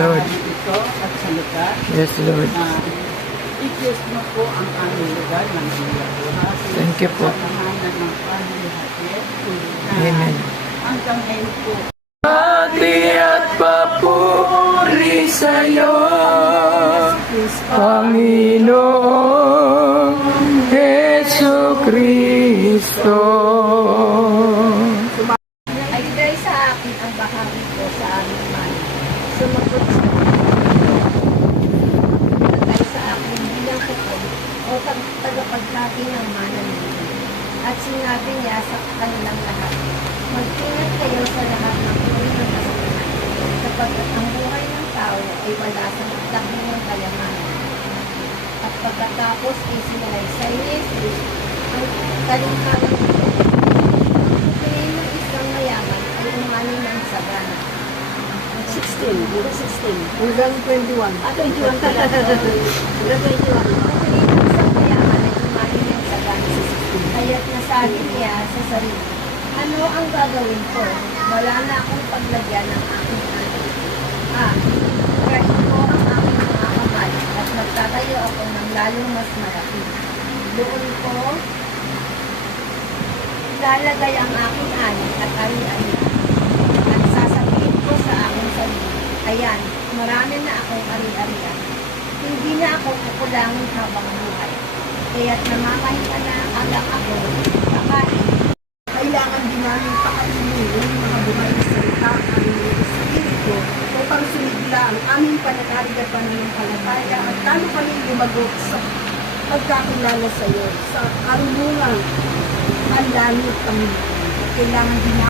Lord. Ito at sa lugar. Yes, Lord. I-bless mo po ang aming lugar ng iyong buhay. Thank you po. Sa pangalan ng Panginoon. Amen. Hanggang ngayon po. Pati at papuri sa'yo, Panginoong Heso Kristo. Ay ibigay sa akin ang bahagi ko sa aming man. Sumagot sa ibigay sa akin bilang kupon o tagapagdati ng mana ninyo. At sinabi niya sa kanilang lahat, mag-ingat kayo sa lahat ng uri ng kasalanan, sapagkat ang buhay ng tao ay wala sa laki ng kayamanan. At pagkatapos ay sinalaysay ni Jesus ang kalingkalan nito. Ang tingin ng isang mayaman ay umani ng sagana. 16. Hanggang 16. Hanggang 21. 21 talaga. Hanggang 21. Ang tingin ng isang mayaman ay umani ng sagana. Kaya't nasabi niya sa sarili, ano ang gagawin ko? Wala na akong paglagyan ng aking ani. Kahit ko ang aking mga kamay at magtatayo ako ng lalong mas malaki. Doon ko lalagay ang aking ani at ari-ari. At sasabihin ko sa aking sarili, ayan, marami na akong ari-arian. Hindi na ako kukulangin habang buhay. Kaya't namamahinga na hanggang ako kakain. Kailangan din namin pakalinin yung mga buhay na salita ang aming espiritu upang sumigla ang aming pananalig at pananampalataya at lalo kami lumago sa pagkakilala sa iyo, sa karunungan ang langit, Panginoon. Kailangan din